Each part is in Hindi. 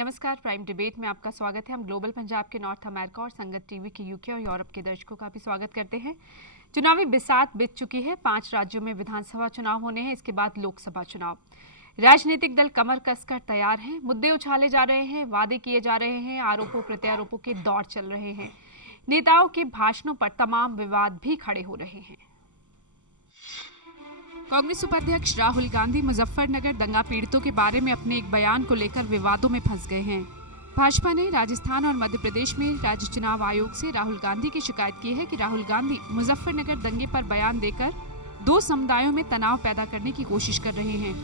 नमस्कार, प्राइम डिबेट में आपका स्वागत है। हम ग्लोबल पंजाब के नॉर्थ अमेरिका और संगत टीवी के यूके और यूरोप के दर्शकों का भी स्वागत करते हैं। चुनावी बिसात बीत चुकी है। 5 राज्यों में विधानसभा चुनाव होने हैं, इसके बाद लोकसभा चुनाव। राजनीतिक दल कमर कसकर तैयार हैं, मुद्दे उछाले जा रहे हैं, वादे किए जा रहे हैं, आरोपों प्रत्यारोपों के दौर चल रहे हैं। नेताओं के भाषणों पर तमाम विवाद भी खड़े हो रहे हैं। कांग्रेस उपाध्यक्ष राहुल गांधी मुजफ्फरनगर दंगा पीड़ितों के बारे में अपने एक बयान को लेकर विवादों में फंस गए हैं। भाजपा ने राजस्थान और मध्य प्रदेश में राज्य चुनाव आयोग से राहुल गांधी की शिकायत की है कि राहुल गांधी मुजफ्फरनगर दंगे पर बयान देकर 2 समुदायों में तनाव पैदा करने की कोशिश कर रहे हैं।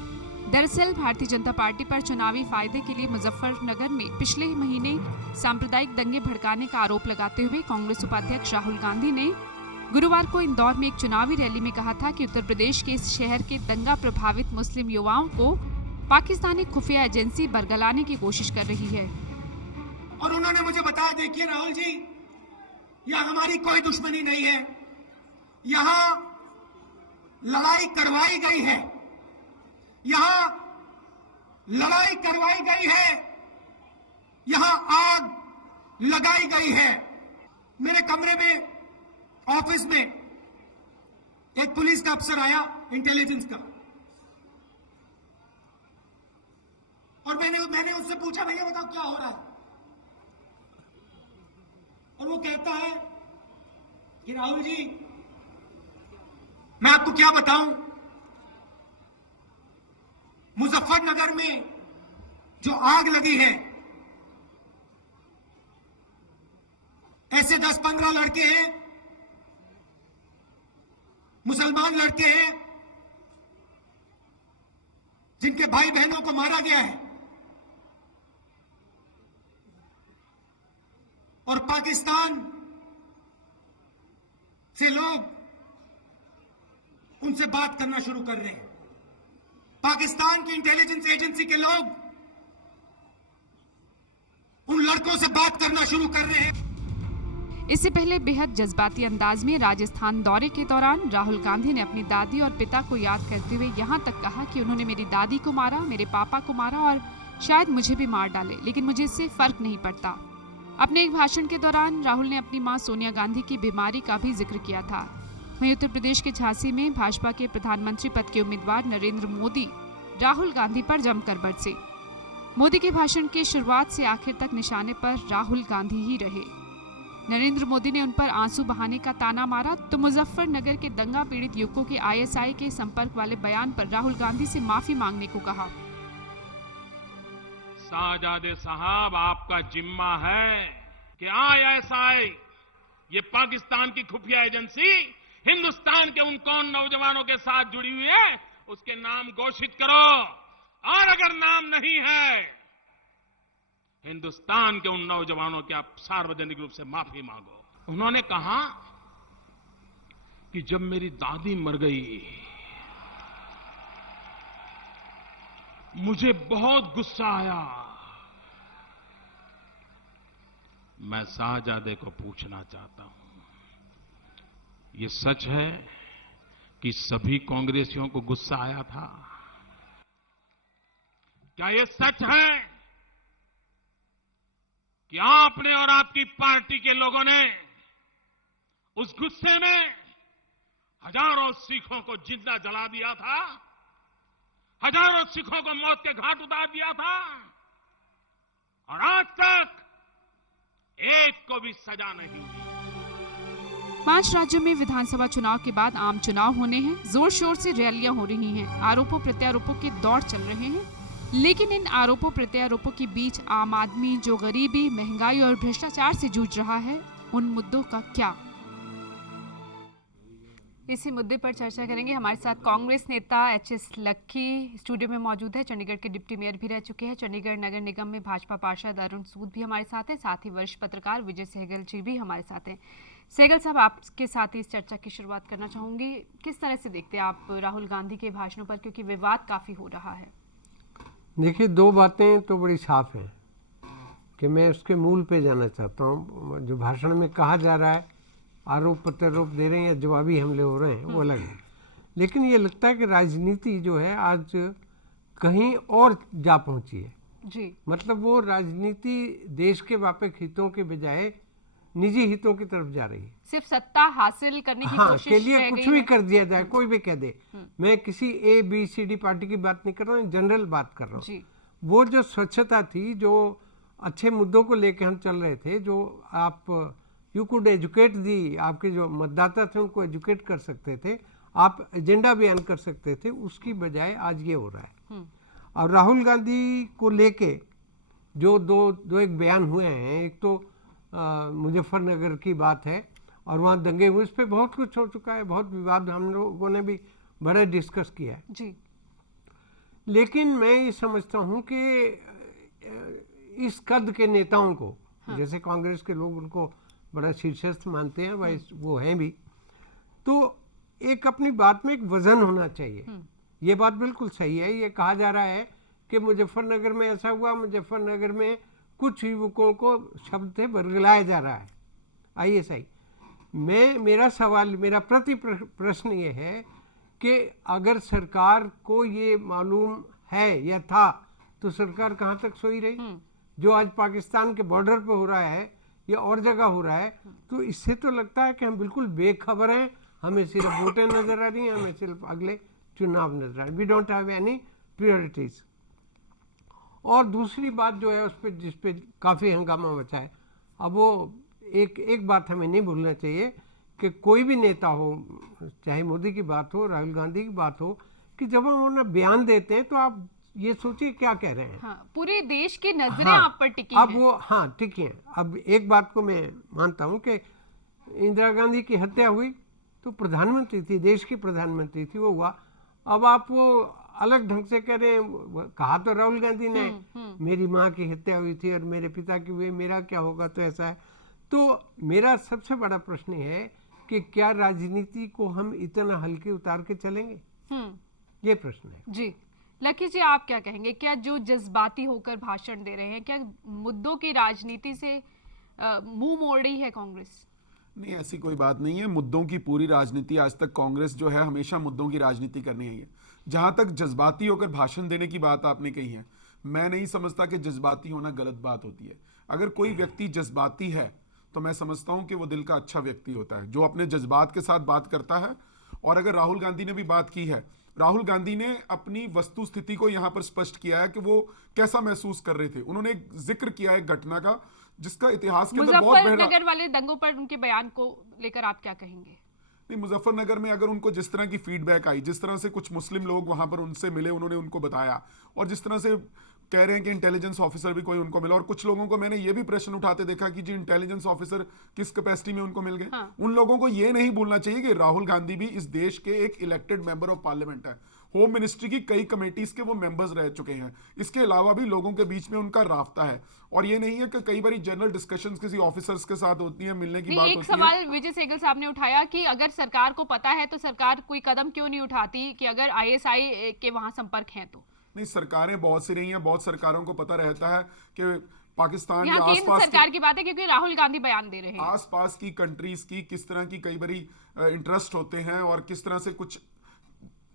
दरअसल भारतीय जनता पार्टी पर चुनावी फायदे के लिए मुजफ्फरनगर में पिछले महीने सांप्रदायिक दंगे भड़काने का आरोप लगाते हुए कांग्रेस उपाध्यक्ष राहुल गांधी ने गुरुवार को इंदौर में एक चुनावी रैली में कहा था कि उत्तर प्रदेश के इस शहर के दंगा प्रभावित मुस्लिम युवाओं को पाकिस्तानी खुफिया एजेंसी बरगलाने की कोशिश कर रही है। और उन्होंने मुझे बताया, देखिए राहुल जी, यहाँ हमारी कोई दुश्मनी नहीं है, यहाँ लड़ाई करवाई गई है, यहाँ लड़ाई करवाई गई है, यहाँ आग लगाई गई है। मेरे कमरे में ऑफिस में एक पुलिस का अफसर आया, इंटेलिजेंस का, और मैंने उससे पूछा, भैया बताओ क्या हो रहा है। और वो कहता है कि राहुल जी, मैं आपको क्या बताऊं, मुजफ्फरनगर में जो आग लगी है, ऐसे 10-15 लड़के हैं, मुसलमान लड़के हैं, जिनके भाई बहनों को मारा गया है, और पाकिस्तान से लोग उनसे बात करना शुरू कर रहे हैं। पाकिस्तान की इंटेलिजेंस एजेंसी के लोग उन लड़कों से बात करना शुरू कर रहे हैं। इससे पहले बेहद जज्बाती अंदाज में राजस्थान दौरे के दौरान राहुल गांधी ने अपनी दादी और पिता को याद करते हुए यहां तक कहा कि उन्होंने मेरी दादी को मारा, मेरे पापा को मारा और शायद मुझे भी मार डाले, लेकिन मुझे इससे फर्क नहीं पड़ता। अपने एक भाषण के दौरान राहुल ने अपनी मां सोनिया गांधी की बीमारी का भी जिक्र किया था। वहीं उत्तर प्रदेश के झांसी में भाजपा के प्रधानमंत्री पद के उम्मीदवार नरेंद्र मोदी राहुल गांधी पर जमकर बरसे। मोदी के भाषण की शुरुआत से आखिर तक निशाने पर राहुल गांधी ही रहे। नरेंद्र मोदी ने उन पर आंसू बहाने का ताना मारा तो मुजफ्फरनगर के दंगा पीड़ित युवकों के आईएसआई के संपर्क वाले बयान पर राहुल गांधी से माफी मांगने को कहा। शाहजादे साहब, आपका जिम्मा है कि आईएसआई, ये पाकिस्तान की खुफिया एजेंसी, हिंदुस्तान के उन कौन नौजवानों के साथ जुड़ी हुई है, उसके नाम घोषित करो, और अगर नाम नहीं है, हिंदुस्तान के उन नौजवानों की आप सार्वजनिक रूप से माफी मांगो। उन्होंने कहा कि जब मेरी दादी मर गई, मुझे बहुत गुस्सा आया। मैं शाहजादे को पूछना चाहता हूं, ये सच है कि सभी कांग्रेसियों को गुस्सा आया था? क्या ये सच है कि आपने और आपकी पार्टी के लोगों ने उस गुस्से में हजारों सिखों को जिंदा जला दिया था, हजारों सिखों को मौत के घाट उतार दिया था, और आज तक एक को भी सजा नहीं हुई? 5 राज्यों में विधानसभा चुनाव के बाद आम चुनाव होने हैं। जोर शोर से रैलियां हो रही हैं, आरोपों प्रत्यारोपों के दौर चल रहे हैं, लेकिन इन आरोपों प्रत्यारोपों के बीच आम आदमी जो गरीबी, महंगाई और भ्रष्टाचार से जूझ रहा है, उन मुद्दों का क्या? इसी मुद्दे पर चर्चा करेंगे। हमारे साथ कांग्रेस नेता एचएस लक्की स्टूडियो में मौजूद है। चंडीगढ़ के डिप्टी मेयर भी रह चुके हैं। चंडीगढ़ नगर निगम में भाजपा पार्षद अरुण सूद भी हमारे साथ हैं। साथ ही वरिष्ठ पत्रकार विजय सहगल जी भी हमारे साथ हैं। सहगल साहब, आपके साथ ही इस चर्चा की शुरुआत करना चाहूंगी। किस तरह से देखते हैं आप राहुल गांधी के भाषणों पर, क्योंकि विवाद काफी हो रहा है? देखिए, 2 बातें तो बड़ी साफ हैं कि मैं उसके मूल पे जाना चाहता हूँ। जो भाषण में कहा जा रहा है, आरोप प्रत्यारोप दे रहे हैं या जवाबी हमले हो रहे हैं, वो अलग है। लेकिन ये लगता है कि राजनीति जो है आज कहीं और जा पहुंची है। जी। मतलब वो राजनीति देश के व्यापक हितों के बजाय निजी हितों की तरफ जा रही है। सिर्फ सत्ता हासिल करने की हाँ, कोशिश के लिए रह कुछ गई भी है। कर दिया जाए, कोई भी कह दे। मैं किसी ABCD पार्टी की बात नहीं कर रहा हूँ, जनरल बात कर रहा हूँ। जी। वो जो स्वच्छता थी, जो अच्छे मुद्दों को लेकर हम चल रहे थे, जो आप यू कुड एजुकेट दी, आपके जो मतदाता थे उनको एजुकेट कर सकते थे, आप एजेंडा बयान कर सकते थे, उसकी बजाय आज ये हो रहा है। और राहुल गांधी को लेके जो दो एक बयान हुए हैं, एक तो मुजफ्फरनगर की बात है और वहाँ दंगे हुए, इस पर बहुत कुछ हो चुका है, बहुत विवाद हम लोगों ने भी बड़ा डिस्कस किया है जी। लेकिन मैं ये समझता हूँ कि इस कद के नेताओं को, जैसे कांग्रेस के लोग उनको बड़ा शीर्षस्थ मानते हैं, वह वो हैं भी, तो एक अपनी बात में एक वजन होना चाहिए। ये बात बिल्कुल सही है। ये कहा जा रहा है कि मुजफ्फरनगर में ऐसा हुआ, मुजफ्फरनगर में कुछ युवकों को शब्द से बरगलाया जा रहा है, ISI। मेरा सवाल, मेरा प्रश्न ये है कि अगर सरकार को ये मालूम है या था तो सरकार कहाँ तक सोई रही? जो आज पाकिस्तान के बॉर्डर पे हो रहा है या और जगह हो रहा है, तो इससे तो लगता है कि हम बिल्कुल बेखबर हैं, हमें सिर्फ वोटें नजर आ रही हैं, हमें सिर्फ अगले चुनाव नजर आ रहे हैं। We don't have any priorities. और दूसरी बात जो है उस पर, जिस पे काफ़ी हंगामा मचा है, अब वो एक बात हमें नहीं भूलना चाहिए कि कोई भी नेता हो, चाहे मोदी की बात हो, राहुल गांधी की बात हो, कि जब हम उन्हें बयान देते हैं तो आप ये सोचिए क्या कह रहे हैं। हाँ, पूरे देश की नजरें हाँ, आप पर टिकी अब हैं। वो, हाँ टिकी हैं। अब एक बात को मैं मानता हूँ कि इंदिरा गांधी की हत्या हुई तो प्रधानमंत्री थी, देश की प्रधानमंत्री थी, वो हुआ। अब आप वो अलग ढंग से कह रहे हैं, कहा तो राहुल गांधी ने मेरी माँ की हत्या हुई थी और मेरे पिता की हुई, मेरा क्या होगा, तो ऐसा है। तो मेरा सबसे बड़ा प्रश्न है कि क्या राजनीति को हम इतना हल्के उतार के चलेंगे? ये प्रश्न है। जी, लकी जी आप क्या कहेंगे? क्या जो जज्बाती होकर भाषण दे रहे हैं, क्या मुद्दों की राजनीति से मुंह मोड़ रही है कांग्रेस? नहीं, ऐसी कोई बात नहीं है। मुद्दों की पूरी राजनीति, आज तक कांग्रेस जो है हमेशा मुद्दों की राजनीति करनी आई है। जहां तक जज्बाती होकर भाषण देने की बात आपने कही है, मैं नहीं समझता कि जज्बाती होना गलत बात होती है। अगर कोई व्यक्ति जज्बाती है तो मैं समझता हूं कि वो दिल का अच्छा व्यक्ति होता है, जो अपने जज्बात के साथ बात करता है। और अगर राहुल गांधी ने भी बात की है, राहुल गांधी ने अपनी वस्तु स्थिति को यहां पर स्पष्ट किया है कि वो कैसा महसूस कर रहे थे। उन्होंने एक जिक्र किया है घटना का जिसका इतिहास के अंदर बहुत मुजफ्फरनगर वाले दंगों पर उनके बयान को लेकर आप क्या कहेंगे? नहीं, मुजफ्फरनगर में अगर उनको जिस तरह की फीडबैक आई, जिस तरह से कुछ मुस्लिम लोग वहां पर उनसे मिले, उन्होंने उनको बताया, और जिस तरह से कह रहे हैं कि इंटेलिजेंस ऑफिसर भी कोई उनको मिला, और कुछ लोगों को मैंने ये भी प्रश्न उठाते देखा कि जी इंटेलिजेंस ऑफिसर किस कैपेसिटी में उनको मिल गए। हाँ। उन लोगों को ये नहीं भूलना चाहिए कि राहुल गांधी भी इस देश के एक इलेक्टेड मेंबर ऑफ पार्लियामेंट है। होम मिनिस्ट्री की कई कमेटीज के वो मेंबर्स रह चुके हैं। इसके अलावा भी लोगों के बीच में उनका राफ्ता है, और ये नहीं है कि कई बार जनरल डिस्कशंस किसी ऑफिसर्स के साथ होती है, मिलने की बात एक होती है। सवाल विजय सहगल साहब ने उठाया कि अगर सरकार को पता है तो सरकार कोई कदम क्यों नहीं उठाती कि अगर ISI के वहां संपर्क हैं तो? नहीं, सरकारें बहुत सी रही हैं, बहुत सरकारों को पता रहता है कि पाकिस्तान या यहाँ केंद्र आसपास सरकार की बात है क्योंकि राहुल गांधी बयान दे रहे हैं। आसपास की कंट्रीज की किस तरह की कई बारी इंटरेस्ट होते हैं, और किस तरह से कुछ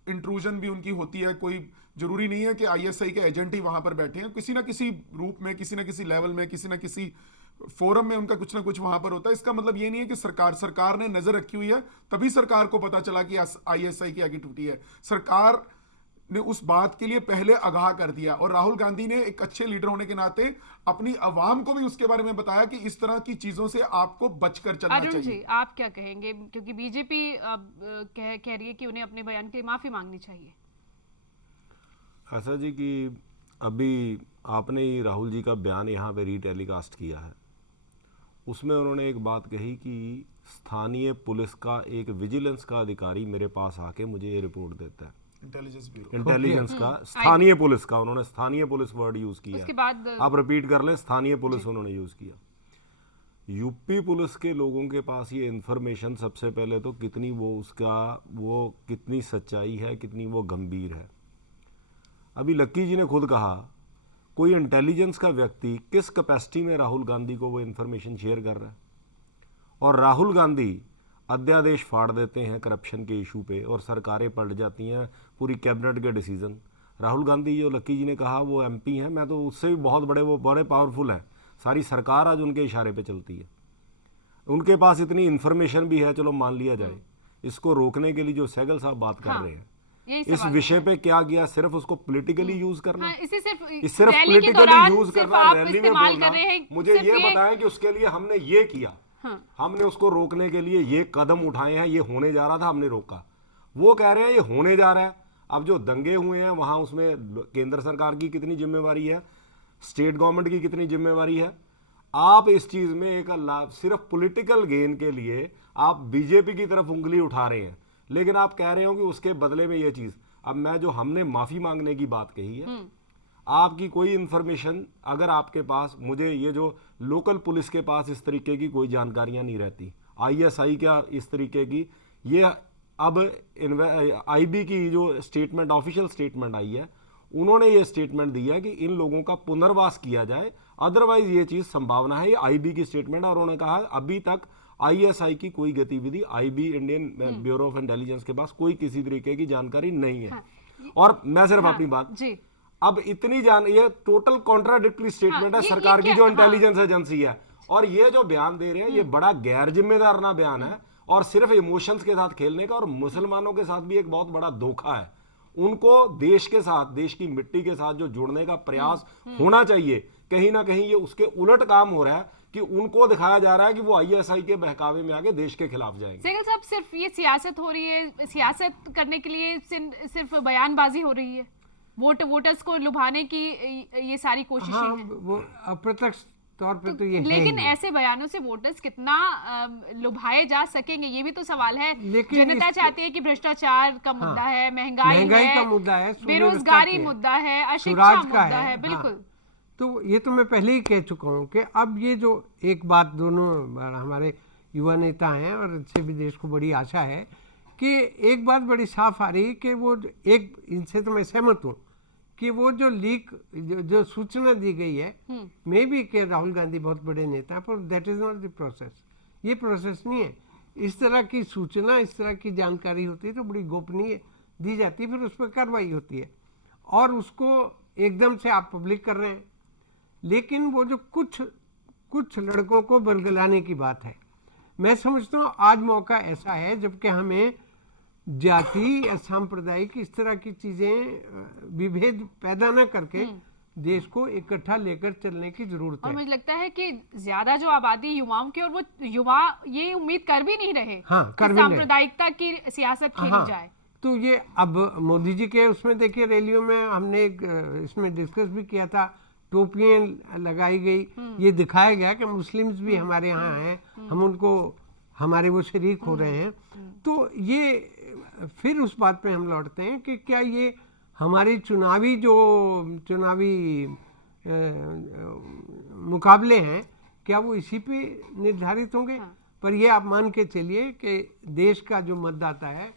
इंट्रूजन भी उनकी होती है। कोई जरूरी नहीं है कि ISI के एजेंट ही वहां पर बैठे हैं, किसी ना किसी रूप में, किसी ना किसी लेवल में, किसी ना किसी फोरम में उनका कुछ ना कुछ वहां पर होता है। इसका मतलब ये नहीं है कि सरकार ने नजर रखी हुई है तभी सरकार को पता चला कि ISI की एक्टिविटी है। सरकार ने उस बात के लिए पहले आगाह कर दिया, और राहुल गांधी ने एक अच्छे लीडर होने के नाते अपनी अवाम को भी उसके बारे में बताया कि इस तरह की चीजों से आपको बचकर चलना अरुण चाहिए। जी आप क्या कहेंगे? क्योंकि बीजेपी कह रही है कि उन्हें अपने बयान के लिए माफी मांगनी चाहिए। ऐसा जी कि अभी आपने ही राहुल जी का बयान यहाँ पे रीटेलीकास्ट किया है, उसमें उन्होंने एक बात कही कि स्थानीय पुलिस का एक विजिलेंस का अधिकारी मेरे पास आके मुझे ये रिपोर्ट देता है, इंटेलिजेंस का, स्थानीय पुलिस का, उन्होंने स्थानीय पुलिस वर्ड यूज किया। उसके बाद आप रिपीट कर लें, स्थानीय पुलिस उन्होंने यूज किया। यूपी पुलिस के लोगों के पास ये इंफॉर्मेशन सबसे पहले तो कितनी वो कितनी सच्चाई है, कितनी वो गंभीर है। अभी लक्की जी ने खुद कहा कोई इंटेलिजेंस का व्यक्ति किस कैपेसिटी में राहुल गांधी को वो इंफॉर्मेशन शेयर कर रहा है, और राहुल गांधी अध्यादेश फाड़ देते हैं करप्शन के इशू पे और सरकारें पलट जाती हैं, पूरी कैबिनेट के डिसीजन। राहुल गांधी जो लक्की जी ने कहा वो एमपी हैं, मैं तो उससे भी बहुत बड़े, वो बड़े पावरफुल हैं, सारी सरकार आज उनके इशारे पे चलती है, उनके पास इतनी इन्फॉर्मेशन भी है, चलो मान लिया जाए। इसको रोकने के लिए जो सहगल साहब बात कर रहे हैं, इस विषय पे क्या किया, सिर्फ उसको पॉलिटिकली यूज करना, इसे सिर्फ पॉलिटिकली यूज करना, रैली में बोलना। मुझे ये बताएं कि उसके लिए हमने ये किया, हमने उसको रोकने के लिए ये कदम उठाए हैं, ये होने जा रहा था, हमने रोका। वो कह रहे हैं ये होने जा रहा है। अब जो दंगे हुए हैं वहां, उसमें केंद्र सरकार की कितनी जिम्मेवारी है, स्टेट गवर्नमेंट की कितनी जिम्मेवारी है? आप इस चीज में एक सिर्फ पॉलिटिकल गेन के लिए आप बीजेपी की तरफ उंगली उठा रहे हैं, लेकिन आप कह रहे हो कि उसके बदले में ये चीज। अब मैं जो हमने माफी मांगने की बात कही है, आपकी कोई इंफॉर्मेशन अगर आपके पास, मुझे ये जो लोकल पुलिस के पास इस तरीके की कोई जानकारियां नहीं रहती, आईएसआई क्या इस तरीके की, ये अब आईबी की जो स्टेटमेंट, ऑफिशियल स्टेटमेंट आई है, उन्होंने ये स्टेटमेंट दिया है कि इन लोगों का पुनर्वास किया जाए, अदरवाइज ये चीज संभावना है। ये आईबी की स्टेटमेंट, और उन्होंने कहा अभी तक आईएसआई की कोई गतिविधि, IB Indian bureau of intelligence के पास कोई किसी तरीके की जानकारी नहीं है। और मैं सिर्फ अपनी बात जी, अब इतनी ये टोटल कॉन्ट्राडिक्टरी स्टेटमेंट है सरकार की जो इंटेलिजेंस एजेंसी है, और ये जो बयान दे रहे हैं ये बड़ा गैर जिम्मेदाराना बयान है, और सिर्फ इमोशंस के साथ खेलने का, और मुसलमानों के साथ भी एक बहुत बड़ा धोखा है। उनको देश के साथ, देश की मिट्टी के साथ जो जुड़ने का प्रयास होना चाहिए, कहीं ना कहीं ये उसके उलट काम हो रहा है कि उनको दिखाया जा रहा है कि वो आईएसआई के बहकावे में आके देश के खिलाफ जाएंगे। सहगल साहब, सिर्फ ये सियासत हो रही है, सियासत करने के लिए सिर्फ बयानबाजी हो रही है, वोटर्स को लुभाने की ये सारी कोशिशें हैं। वो अप्रत्यक्ष तौर पे तो ये लेकिन ऐसे बयानों से वोटर्स कितना लुभाए जा सकेंगे, ये भी तो सवाल है। जनता चाहती है कि भ्रष्टाचार का मुद्दा है, महंगाई का मुद्दा है, बेरोजगारी मुद्दा है, अशिक्षा मुद्दा है, बिल्कुल। तो ये तो मैं पहले ही कह चुका हूँ कि अब ये जो एक बात, दोनों हमारे युवा नेता हैं और इनसे भी देश को बड़ी आशा है कि एक बात बड़ी साफ आ रही है कि वो एक, इनसे तो मैं सहमत हूँ कि वो जो लीक, जो सूचना दी गई है, मे भी कि राहुल गांधी बहुत बड़े नेता हैं, पर that is not the process. ये प्रोसेस नहीं है। इस तरह की सूचना, इस तरह की जानकारी होती है तो बड़ी गोपनीय दी जाती है, फिर उस पर कार्रवाई होती है, और उसको एकदम से आप पब्लिक कर रहे हैं। लेकिन वो जो कुछ लड़कों को बरगलाने की बात है, मैं समझता हूँ आज मौका ऐसा है जबकि हमें जाति या सांप्रदायिक इस तरह की चीजें, विभेद पैदा न करके देश को इकट्ठा लेकर चलने की जरूरत है। और मुझे लगता है कि ज्यादा जो आबादी युवाओं की, और वो युवा ये उम्मीद कर भी नहीं रहे सांप्रदायिकता की सियासत खेली जाए। तो ये अब मोदी जी के उसमें देखिए, रैलियों में हमने इसमें डिस्कस भी किया था, टोपियां लगाई गई, ये दिखाया गया कि मुस्लिम्स भी हमारे यहाँ हैं, हम उनको, हमारे वो शरीक हो रहे हैं। तो ये फिर उस बात पे हम लौटते हैं कि क्या ये हमारी चुनावी मुकाबले हैं, क्या वो इसी पे निर्धारित होंगे? पर ये आप मान के चलिए कि देश का जो मतदाता है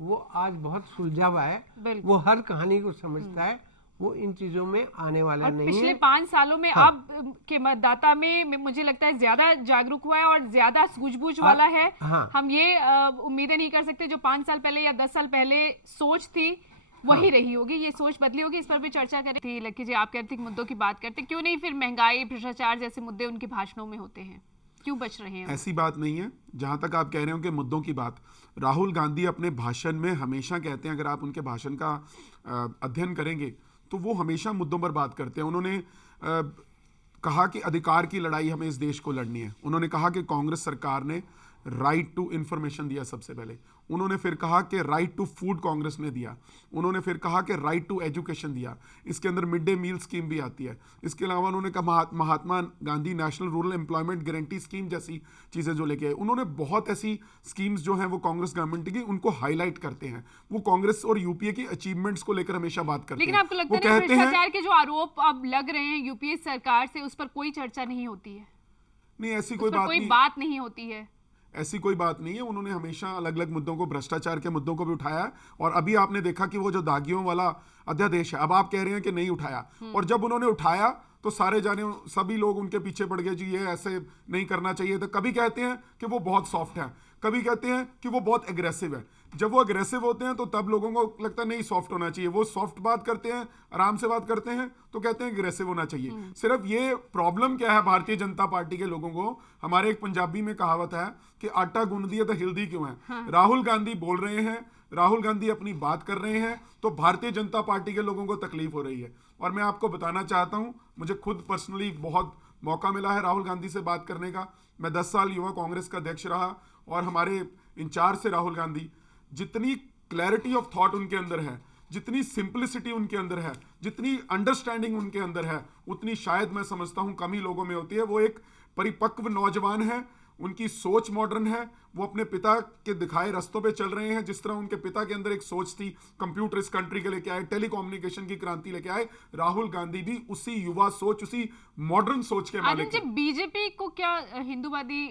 वो आज बहुत सुलझा हुआ है, वो हर कहानी को समझता है, वो इन चीजों में आने वाला नहीं है। पिछले 5 सालों में अब के मतदाता में मुझे लगता है ज्यादा जागरूक हुआ है और ज्यादा सूझबूझ वाला है। हम ये उम्मीदें नहीं कर सकते जो 5 साल पहले या 10 साल पहले सोच थी वही रही होगी, ये सोच बदली होगी। इस पर भी चर्चा करें थी। लक्की जी, आप आर्थिक मुद्दों की बात करते, क्यों नहीं फिर महंगाई, भ्रष्टाचार जैसे मुद्दे उनके भाषणों में होते हैं, क्यों बच रहे हैं? ऐसी बात नहीं है। जहां तक आप कह रहे हो कि मुद्दों की बात, राहुल गांधी अपने भाषण में हमेशा कहते हैं, अगर आप उनके भाषण का अध्ययन करेंगे तो वो हमेशा मुद्दों पर बात करते हैं। उन्होंने कहा कि अधिकार की लड़ाई हमें इस देश को लड़नी है। उन्होंने कहा कि कांग्रेस सरकार ने राइट टू इंफॉर्मेशन दिया सबसे पहले। उन्होंने फिर कहा कि राइट टू फूड कांग्रेस ने दिया। उन्होंने फिर कहा कि राइट टू एजुकेशन दिया। इसके अंदर मिड डे मील स्कीम भी आती है। इसके अलावा उन्होंने कहा Mahatma Gandhi National Rural Employment Guarantee Scheme जैसी चीजें जो लेके आए। उन्होंने बहुत ऐसी स्कीम्स जो हैं वो कांग्रेस गवर्नमेंट की, उनको हाईलाइट करते हैं। वो कांग्रेस और यूपीए की अचीवमेंट्स को लेकर हमेशा बात करते हैं। लेकिन आपको लगता है भ्रष्टाचार के जो आरोप अब लग रहे हैं यूपीए सरकार से, उस पर कोई चर्चा नहीं होती है? नहीं, ऐसी कोई बात नहीं होती है। ऐसी कोई बात नहीं है। उन्होंने हमेशा अलग अलग मुद्दों को, भ्रष्टाचार के मुद्दों को भी उठाया है। और अभी आपने देखा कि वो जो दागियों वाला अध्यादेश है, अब आप कह रहे हैं कि नहीं उठाया, और जब उन्होंने उठाया तो सारे जाने सभी लोग उनके पीछे पड़ गए, जी ये ऐसे नहीं करना चाहिए था। कभी कहते हैं कि वो बहुत सॉफ्ट है, कभी कहते हैं कि वो बहुत एग्रेसिव है। जब वो एग्रेसिव होते हैं तो तब लोगों को लगता है नहीं सॉफ्ट होना चाहिए, वो सॉफ्ट बात करते हैं, आराम से बात करते हैं तो कहते हैं एग्रेसिव होना चाहिए। सिर्फ ये प्रॉब्लम क्या है भारतीय जनता पार्टी के लोगों को, हमारे एक पंजाबी में कहावत है कि आटा गूंद दिया तो हिल्दी क्यों है। राहुल गांधी बोल रहे हैं, राहुल गांधी अपनी बात कर रहे हैं तो भारतीय जनता पार्टी के लोगों को तकलीफ हो रही है। और मैं आपको बताना चाहता हूं, मुझे खुद पर्सनली बहुत मौका मिला है राहुल गांधी से बात करने का। मैं 10 साल युवा कांग्रेस का अध्यक्ष रहा और हमारे इंचार्ज से राहुल गांधी, जितनी क्लैरिटी ऑफ थॉट उनके अंदर है, जितनी सिंपलिसिटी उनके अंदर है, जितनी अंडरस्टैंडिंग उनके अंदर है, उतनी शायद मैं समझता हूं कम ही लोगों में होती है। वो एक परिपक्व नौजवान है, उनकी सोच मॉडर्न है, वो अपने पिता के दिखाए रास्तों पे चल रहे हैं। जिस तरह उनके पिता के अंदर एक सोच थी, कंप्यूटर इस कंट्री के लेके आए, टेलीकम्युनिकेशन की क्रांति लेके आए, राहुल गांधी भी उसी युवा सोच, उसी मॉडर्न सोच के मालिक हैं। बीजेपी को क्या हिंदूवादी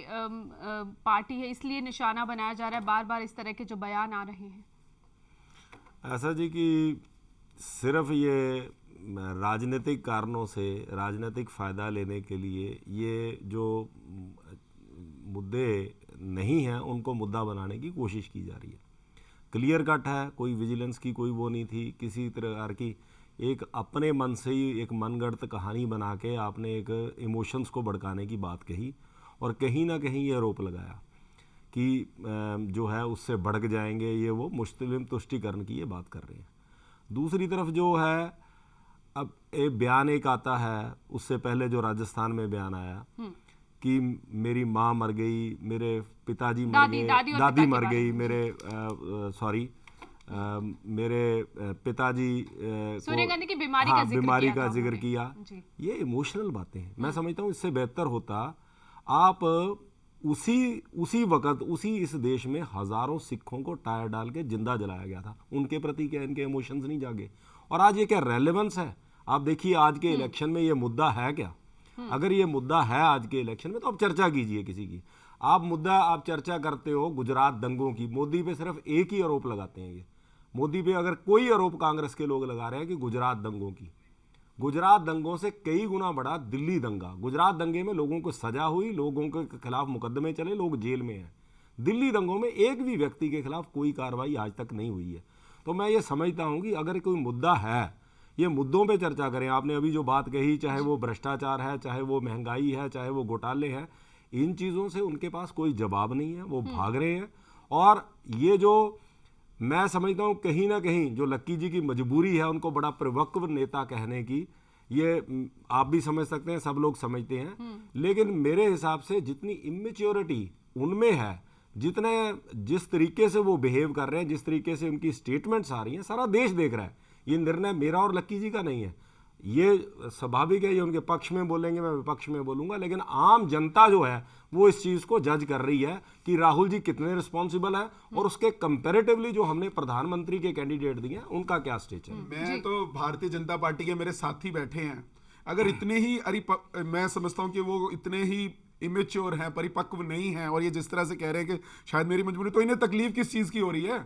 पार्टी है इसलिए निशाना बनाया जा रहा है, बार बार इस तरह के जो बयान आ रहे हैं? ऐसा जी कि सिर्फ ये राजनीतिक कारणों से, राजनीतिक फ़ायदा लेने के लिए ये जो मुद्दे नहीं हैं उनको मुद्दा बनाने की कोशिश की जा रही है। क्लियर कट है, कोई विजिलेंस की कोई वो नहीं थी, किसी प्रकार की एक अपने मन से ही एक मनगढ़ंत कहानी बना के आपने एक इमोशंस को भड़काने की बात कही और कहीं ना कहीं ये आरोप लगाया कि जो है उससे भड़क जाएंगे, ये वो मुस्लिम तुष्टिकरण की ये बात कर रहे हैं। दूसरी तरफ जो है, अब एक बयान एक आता है, उससे पहले जो राजस्थान में बयान आया कि मेरी माँ मर गई, मेरे पिताजी मर गए, दादी मर गई, मेरे पिताजी सोनिया गांधी की बीमारी का जिक्र किया। ये इमोशनल बातें हैं। मैं समझता हूँ इससे बेहतर होता आप उसी वक्त इस देश में हजारों सिखों को टायर डाल के जिंदा जलाया गया था, उनके प्रति क्या इनके इमोशंस नहीं जागे? और आज ये क्या रेलेवेंस है? आप देखिए आज के इलेक्शन में ये मुद्दा है क्या? अगर ये मुद्दा है आज के इलेक्शन में तो आप चर्चा कीजिए किसी की। आप चर्चा करते हो गुजरात दंगों की, मोदी पे सिर्फ एक ही आरोप लगाते हैं। ये मोदी पे अगर कोई आरोप कांग्रेस के लोग लगा रहे हैं कि गुजरात दंगों की, गुजरात दंगों से कई गुना बड़ा दिल्ली दंगा। गुजरात दंगे में लोगों को सजा हुई, लोगों के खिलाफ मुकदमे चले, लोग जेल में हैं। दिल्ली दंगों में एक भी व्यक्ति के खिलाफ कोई कार्रवाई आज तक नहीं हुई है। तो मैं ये समझता हूँ कि अगर कोई मुद्दा है, ये मुद्दों पे चर्चा करें। आपने अभी जो बात कही, चाहे वो भ्रष्टाचार है, चाहे वो महंगाई है, चाहे वो घोटाले हैं, इन चीज़ों से उनके पास कोई जवाब नहीं है, वो भाग रहे हैं। और ये जो मैं समझता हूँ कहीं ना कहीं जो लक्की जी की मजबूरी है उनको बड़ा परिपक्व नेता कहने की, ये आप भी समझ सकते हैं, सब लोग समझते हैं। लेकिन मेरे हिसाब से जितनी इमेच्योरिटी उनमें है, जिस तरीके से वो बिहेव कर रहे हैं, जिस तरीके से उनकी स्टेटमेंट्स आ रही हैं, सारा देश देख रहा है। ये निर्णय मेरा और लक्की जी का नहीं है, ये स्वाभाविक है, ये उनके पक्ष में बोलेंगे, मैं विपक्ष में बोलूंगा। लेकिन आम जनता जो है वो इस चीज़ को जज कर रही है कि राहुल जी कितने रिस्पॉन्सिबल हैं और उसके कंपैरेटिवली जो हमने प्रधानमंत्री के कैंडिडेट दिए हैं उनका क्या स्टेज है। मैं तो भारतीय जनता पार्टी के मेरे साथी बैठे हैं, अगर इतने ही मैं समझता हूं कि वो इतने ही इमेच्योर हैं, परिपक्व नहीं हैं, और ये जिस तरह से कह रहे हैं कि शायद मेरी मजबूरी, तो इन्हें तकलीफ किस चीज की हो रही है?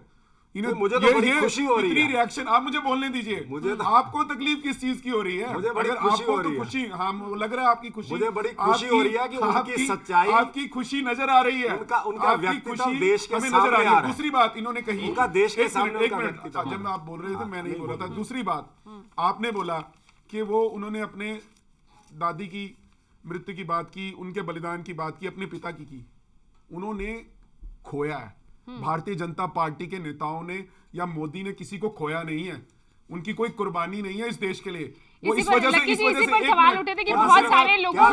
मुझे तो बड़ी खुशी हो रही है। रिएक्शन आप मुझे बोलने दीजिए। मुझे तो आपको तकलीफ किस चीज की हो रही है? मुझे बड़ी खुशी हो रही है। खुशी, हाँ लग रहा है आपकी खुशी, मुझे बड़ी खुशी हो रही है कि उनकी सच्चाई, आपकी खुशी नजर आ रही है, उनका व्यक्तित्व देश के सामने आ रहा है। दूसरी बात इन्होंने कही, उनका देश के सामने एक मिनट, जब आप बोल रहे थे मैं नहीं बोल रहा था। दूसरी बात आपने बोला कि वो उन्होंने अपने दादी की मृत्यु की बात की, उनके बलिदान की बात की, अपने पिता की। उन्होंने खोया है। भारतीय जनता पार्टी के नेताओं ने या मोदी ने किसी को खोया नहीं है, उनकी कोई कुर्बानी नहीं है इस देश के लिए। वो इस वजह से सवाल उठे थे कि बहुत सारे लोगों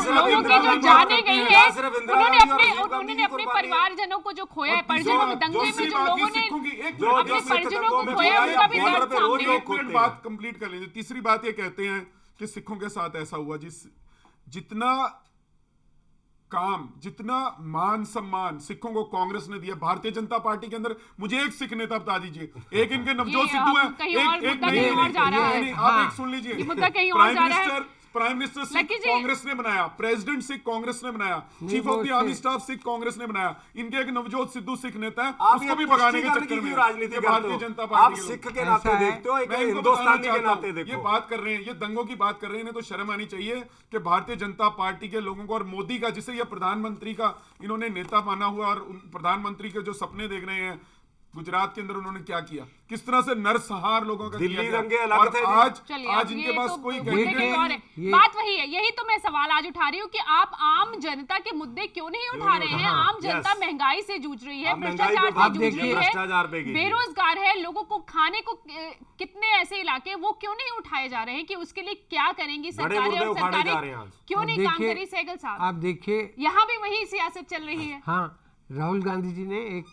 के जो जाने गई है, उन्होंने अपने परिवारजनों को जो खोया है, परिजनों में दंगे में जो लोगों ने अपने परिजनों को खोया, उनका भी दर्द सामने। एक मिनट बात कंप्लीट कर लीजिए। तीसरी बात ये कहते हैं कि सिखों के साथ ऐसा हुआ, जितना काम, जितना मान सम्मान सिखों को कांग्रेस ने दिया भारतीय जनता पार्टी के अंदर, मुझे एक सिख नेता बता दीजिए। एक इनके नवजोत सिद्धू हैं, एक नहीं, आप एक सुन लीजिए। प्राइम प्राइम मिनिस्टर सिख लकी जी। कांग्रेस ने बनाया, प्रेसिडेंट सिख कांग्रेस ने बनाया, chief of the army staff Sikh Congress ने बनाया, इनके एक नवजोत सिद्धू सिख नेता है, आप उसको भी भगाने के चक्कर में राजनीति ये करते भारतीय हो। जनता आप पार्टी के सिख लोग। के नाते ऐसा है। देखते हो, एक मैं इनको बताना हिंदुस्तानी के चाहता नाते हूं, ये देखो। बात कर रहे हैं, ये दंगों की बात कर रहे हैं, इन्हें तो शर्म आनी चाहिए कि भारतीय जनता पार्टी के लोगों को और मोदी का, जिसे ये प्रधानमंत्री का इन्होंने नेता माना हुआ, और प्रधानमंत्री के जो सपने देख रहे हैं गुजरात के अंदर, उन्होंने क्या किया, किस तरह से नरसंहार लोगों का दिल्ली किया गया। दंगे अलग और थे जी। आज चलिए, आज अब इनके ये पास तो कोई मुद्दे कैंडिडेट की और है। ये- बात वही है, यही तो मैं सवाल आज उठा रही हूँ कि आप आम जनता के मुद्दे क्यों नहीं उठा रहे हैं? हाँ, आम जनता yes। महंगाई से जूझ रही है, आप महंगाई भ्रष्टाचार पे बात से जूझ कीजिए, रही है, भ्रष्टाचार पे कीजिए। बेरोजगार है, लोगों को खाने को कितने ऐसे इलाके वो क्यों नहीं उठाए जा रहे हैं कि उसके लिए क्या करेंगी सरकारें, मुर्दे और उखाड़े जा रहे हैं सरकारें आज। क्यों नहीं काम देखिए, करी? सहगल साहब, आप देखिए, यहाँ भी वही सियासत चल रही है, हाँ, राहुल गांधी जी ने एक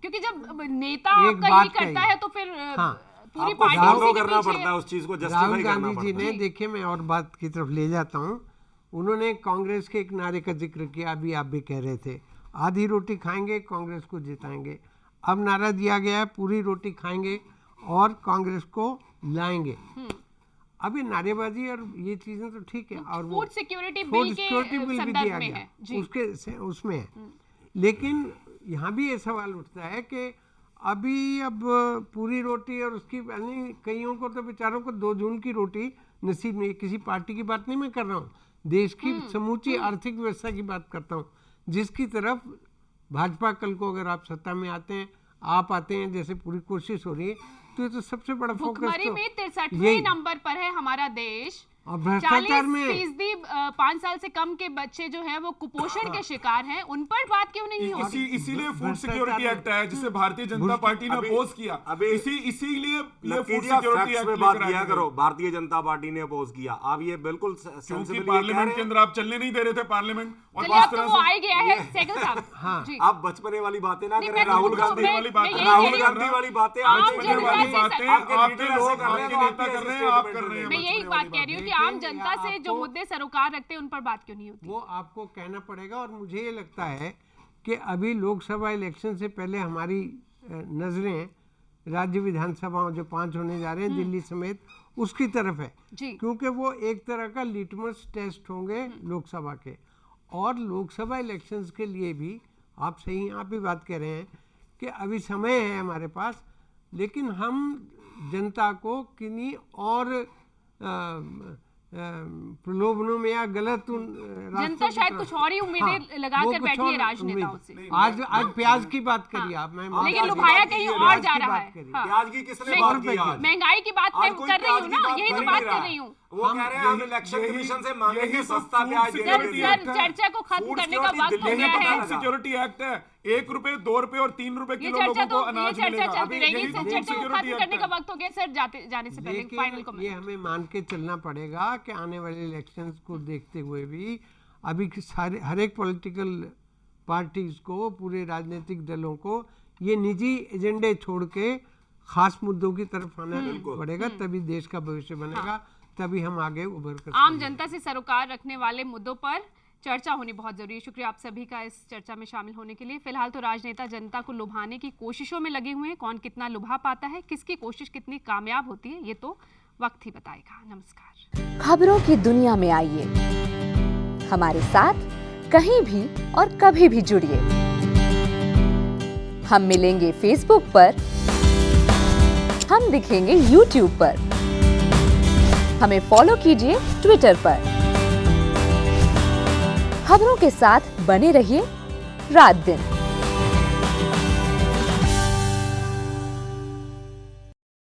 क्योंकि जब नेता एक आपका बात ही करता कही। है तो फिर हाँ, पूरी आपको पार्टी फॉलो उसी के करना पीछे पड़ता है, उस चीज को राहुल जस्टिफाई करना गांधी जी पड़ता ने, है। देखिए मैं और बात की तरफ ले जाता हूँ, उन्होंने कांग्रेस के एक नारे का जिक्र किया, अभी आप भी कह रहे थे, आधी रोटी खाएंगे कांग्रेस को जिताएंगे। अब नारा दिया गया है पूरी रोटी खाएंगे और कांग्रेस को लाएंगे। अब ये नारेबाजी और ये चीजें तो ठीक है, और वो फूड सिक्योरिटी फूड बिल के सिक्योरिटी बिल भी संदर्भ दिया में गया, है जी। उसके उसमें है। लेकिन यहाँ भी ये सवाल उठता है कि अभी अब पूरी रोटी और उसकी, यानी कईयों को तो बेचारों को 2 जून की रोटी नसीब नहीं। किसी पार्टी की बात नहीं मैं कर रहा हूँ, देश की समूची आर्थिक व्यवस्था की बात करता हूँ, जिसकी तरफ भाजपा कल को अगर आप सत्ता में आते हैं, आप आते हैं, जैसे पूरी कोशिश हो रही है, तो ये तो सबसे बड़ा फोकस भुखमरी तो में 63वें यही। नंबर पर है हमारा देश। और भ्रष्टाचार में 40% 5 साल से कम के बच्चे जो हैं वो कुपोषण के शिकार हैं, उन पर बात क्यों नहीं हो रही? इसीलिए फूड भ्रष्टाचार सिक्योरिटी में- एक्ट है, जिसे भारतीय जनता पार्टी ने अभी- अपोज किया। अभी- इसीलिए ये लकी फूड जी, आप सिक्योरिटी फैक्ट्स एक्ट में बात लेकर किया आए करो, थे। भारतीय जनता पार्टी ने अपोज किया। आप ये बिल्कुल क्योंकि सेंसिबली पार्लियामेंट के अंदर आप चलने नहीं दे रहे थे पार्लियामेंट, और चलिए जिस अब तो तरह वो से आ ही गया है सहगल साहब। हाँ। जी। आप बचपने वाली बातें ना नहीं, करें। मैं राहुल तो- गांधी मैं- वाली मैं बात यही राहुल कह रही हूँ। गांधी वाली बातें आम आप जनता बचपने वाली से- बातें आपके आपके लीडर लोग लोग कर रहे हैं, आपके तो नेता आपके कर रहे हैं, स्टेटमेंट आप कर दे रहे हैं। मैं यही बचपने बात वाली कह रही हूँ कि देखिए, आम जनता से जो आपको- मुद्दे सरोकार रखते हैं उन पर बात क्यों नहीं होती? वो आपको कहना पड़ेगा। और मुझे ये लगता है कि अभी लोकसभा इलेक्शन से पहले हमारी नज़रें राज्य विधानसभाओं जो 5 होने जा रहे हैं दिल्ली समेत, उसकी तरफ है, जी। क्योंकि वो एक तरह का लिटमस टेस्ट होंगे लोकसभा के। और लोकसभा इलेक्शंस के लिए भी आप सही, आप भी बात कह रहे हैं कि अभी समय है हमारे पास, लेकिन हम जनता को किन्हीं और प्रलोभनों में या गलत रास्तों जनता की शायद तरफ- कुछ और ही उम्मीदें लगा वो कर कुछ बैठी है और राजनेताओं से। उम्मीद। आज प्याज की बात करिए आप, मैं लेकिन प्याज की लुभाया बात कहीं कीजिए, और प्याज जा की रहा बात है। करिए। हाँ। प्याज की किसने नहीं, बात की आज? महंगाई की बात मैं आज कोई कर रही प्याज हूँ की ना, बात यही कर तो ही बात नहीं कर रहा। रही हूँ। वो कह रहे हैं हम इलेक्शन कमीशन से मांगेंगे सस्ता प्याज फूड देने के सर लिए। सिक्योरिटी सर चर्चा को खत्म फूड करने का सिक्योरिटी वक्त हो दिल्ली गया में पता है। लगा। सिक्योरिटी एक्ट है, 1 रुपए 2 रुपए और 3 रुपए ये किलो चर्चा लोगों को तो ये अनाज चर्चा मिलेगा। चलती रहेगी। यही इस तो फूड चर्चा को सिक्योरिटी खत्म करने एक्ट का है। वक्त हो गया सर, जाने से पहले लेकिन फाइनल ये कमेंट। हमें मान के चलना पड़ेगा कि आने वाले इलेक्शंस को देखते हुए भी अभी सारे हर एक पॉलिटिकल पार्टीज को, पूरे राजनीतिक दलों को ये निजी एजेंडे छोड़ के खास मुद्दों की तरफ आना पड़ेगा, तभी देश का भविष्य बनेगा, तभी हम आगे उभर कर आम जनता से सरोकार रखने वाले मुद्दों पर चर्चा होनी बहुत जरूरी है। शुक्रिया आप सभी का इस चर्चा में शामिल होने के लिए। फिलहाल तो राजनेता जनता को लुभाने की कोशिशों में लगे हुए हैं, कौन कितना लुभा पाता है, किसकी कोशिश कितनी कामयाब होती है, ये तो वक्त ही बताएगा। नमस्कार। खबरों की दुनिया में आइए, हमारे साथ कहीं भी और कभी भी जुड़िए। हम मिलेंगे फेसबुक पर, हम दिखेंगे यूट्यूब पर, हमें फॉलो कीजिए ट्विटर पर। खबरों के साथ बने रहिए रात दिन।